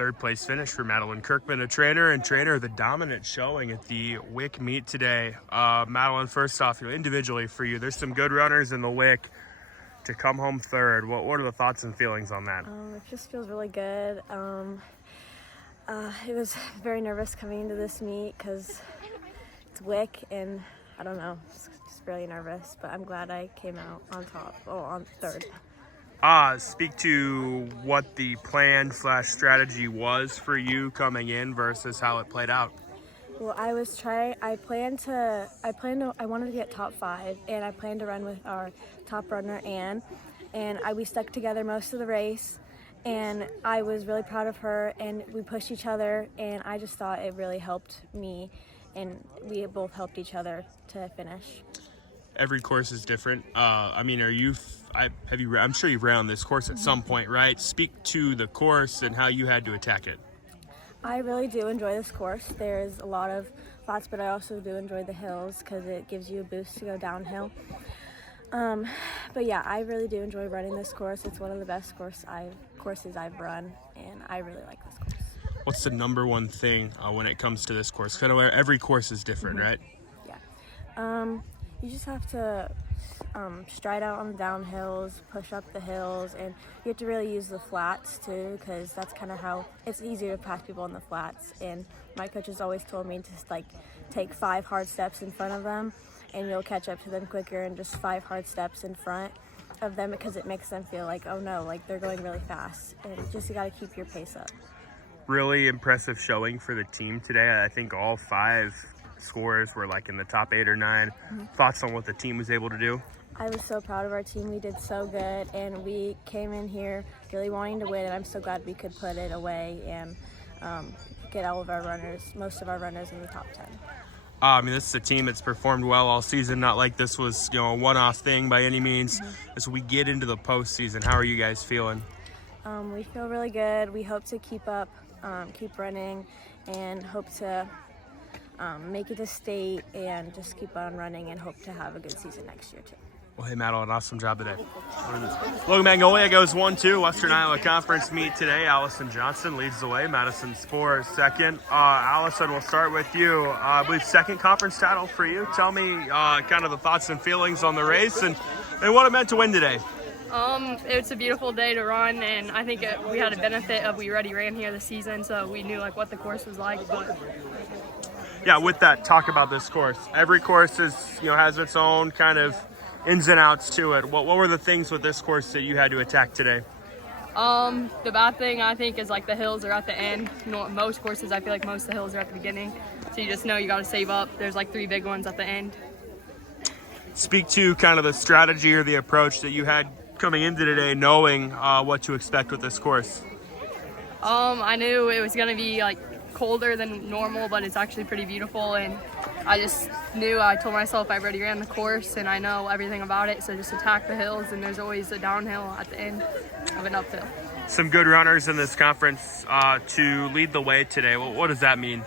third place finish for Madeline Kirkman, a trainer of the dominant showing at the WIC meet today. Madeline, first off, individually for you, there's some good runners in the WIC. To come home third, what are the thoughts and feelings on that? It just feels really good. It was very nervous coming into this meet because it's WIC and I don't know, just really nervous, but I'm glad I came out on top, on third. Speak to what the plan / strategy was for you coming in versus how it played out. Well, I wanted to get top 5, and I planned to run with our top runner, Anne, and we stuck together most of the race, and I was really proud of her, and we pushed each other, and I just thought it really helped me, and we both helped each other to finish. Every course is different. I'm sure you've ran on this course at some point, right? Speak to the course and how you had to attack it. I really do enjoy this course. There's a lot of flats, but I also do enjoy the hills because it gives you a boost to go downhill. But yeah, I really do enjoy running this course. It's one of the best courses I've run, and I really like this course. What's the number one thing when it comes to this course? Kind of where every course is different, right? Yeah. You just have to stride out on the downhills, push up the hills, and you have to really use the flats too, because that's kind of how it's easier to pass people on the flats. And my coach has always told me to take 5 hard steps in front of them, and you'll catch up to them quicker, and just 5 hard steps in front of them, because it makes them feel like, oh no, like they're going really fast, and you got to keep your pace up. Really impressive showing for the team today. I think all 5 scores were in the top 8 or 9. Thoughts on what the team was able to do? I was so proud of our team. We did so good, and we came in here really wanting to win, and I'm so glad we could put it away and get most of our runners in the top 10. This is a team that's performed well all season. Not like this was a one-off thing by any means. As we get into the postseason, how are you guys feeling? We feel really good. We hope to keep running, and hope to make it to state and just keep on running, and hope to have a good season next year too. Well, hey, Madeline, awesome job today. Logan Magnolia goes 1-2. Western Iowa Conference meet today. Allison Johnson leads the way. Madison Spohr second. Allison, we'll start with you. I believe second conference title for you. Tell me kind of the thoughts and feelings on the race and what it meant to win today. It's a beautiful day to run, and I think we had a benefit of we already ran here this season, so we knew what the course was like. But yeah, with that, talk about this course. Every course has its own kind of ins and outs to it. What were the things with this course that you had to attack today? The bad thing I think is the hills are at the end. Most courses, I feel like most of the hills are at the beginning, so you just know you got to save up. There's 3 big ones at the end. Speak to kind of the strategy or the approach that you had coming into today, knowing what to expect with this course. I knew it was going to be colder than normal, but it's actually pretty beautiful, and I told myself I already ran the course and I know everything about it, so just attack the hills, and there's always a downhill at the end of an uphill. Some good runners in this conference to lead the way today. What does that mean?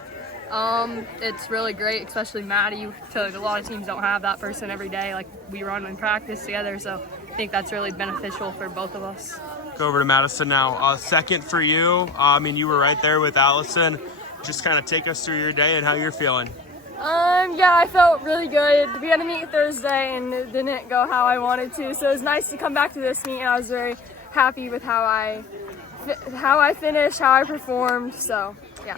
It's really great, especially Maddie. A lot of teams don't have that person every day. We run and practice together, so I think that's really beneficial for both of us. Go over to Madison now. Second for you. You were right there with Allison. Just kind of take us through your day and how you're feeling. Yeah, I felt really good. We had a meet Thursday and it didn't go how I wanted to, so it was nice to come back to this meet, and I was very happy with how I finished, how I performed, so yeah.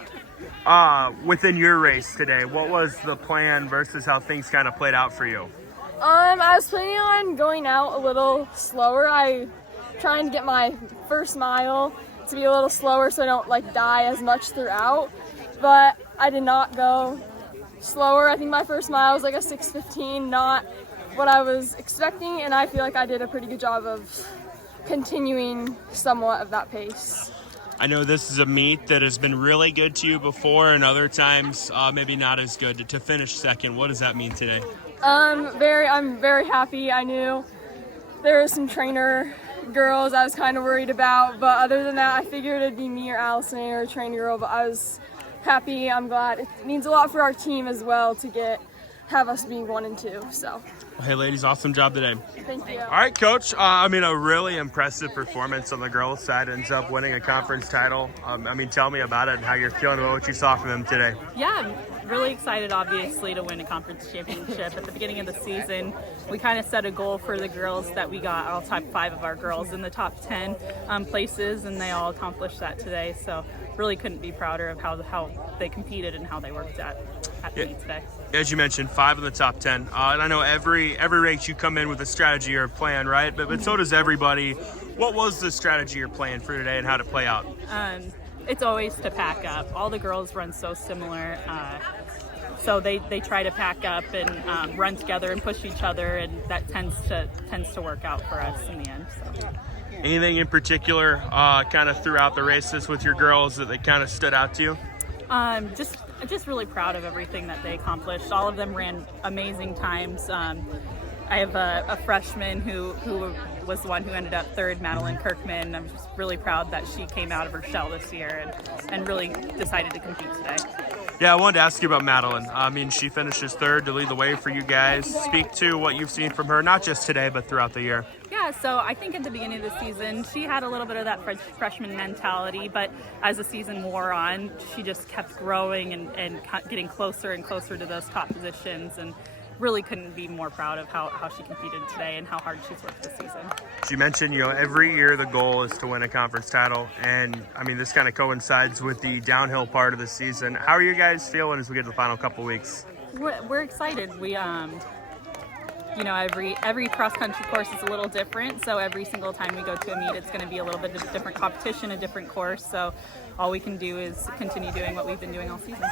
Within your race today, what was the plan versus how things kind of played out for you? I was planning on going out a little slower. Trying to get my first mile to be a little slower so I don't die as much throughout, but I did not go slower. I think my first mile was a 6:15, not what I was expecting, and I feel like I did a pretty good job of continuing somewhat of that pace. I know this is a meet that has been really good to you before, and other times maybe not as good. To finish second, what does that mean today? I'm very happy. I knew there were some trainer girls I was kind of worried about, but other than that, I figured it'd be me or Allison or a trainer girl, but I was happy. I'm glad. It means a lot for our team as well to get have us be 1 and 2. So Hey, ladies, awesome job today. thank you. All right, Coach. A really impressive performance on the girls' side. Ends up winning a conference title. Tell me about it and how you're feeling about what you saw from them today. Yeah, I'm really excited, obviously, to win a conference championship. At the beginning of the season, we kind of set a goal for the girls that we got all top 5 of our girls in the top 10 places, and they all accomplished that today. So really couldn't be prouder of how they competed and how they worked at the meet today. As you mentioned, 5 in the top 10. And I know every race you come in with a strategy or a plan, right? But so does everybody. What was the strategy or plan for today and how to play out? It's always to pack up. All the girls run so similar. So they try to pack up and run together and push each other, and that tends to work out for us in the end. So. Anything in particular kind of throughout the races with your girls that they kind of stood out to you? Just really proud of everything that they accomplished. All of them ran amazing times. I have a freshman who was the one who ended up 3rd, Madeline Kirkman. I'm just really proud that she came out of her shell this year and really decided to compete today. Yeah, I wanted to ask you about Madeline. She finishes 3rd to lead the way for you guys. Speak to what you've seen from her, not just today, but throughout the year. Yeah, so I think at the beginning of the season, she had a little bit of that freshman mentality, but as the season wore on, she just kept growing and getting closer and closer to those top positions, and really couldn't be more proud of how she competed today and how hard she's worked this season. You mentioned, every year the goal is to win a conference title, and this kind of coincides with the downhill part of the season. How are you guys feeling as we get to the final couple weeks? We're excited. We every cross-country course is a little different, so every single time we go to a meet, it's going to be a little bit of different competition, a different course, so all we can do is continue doing what we've been doing all season.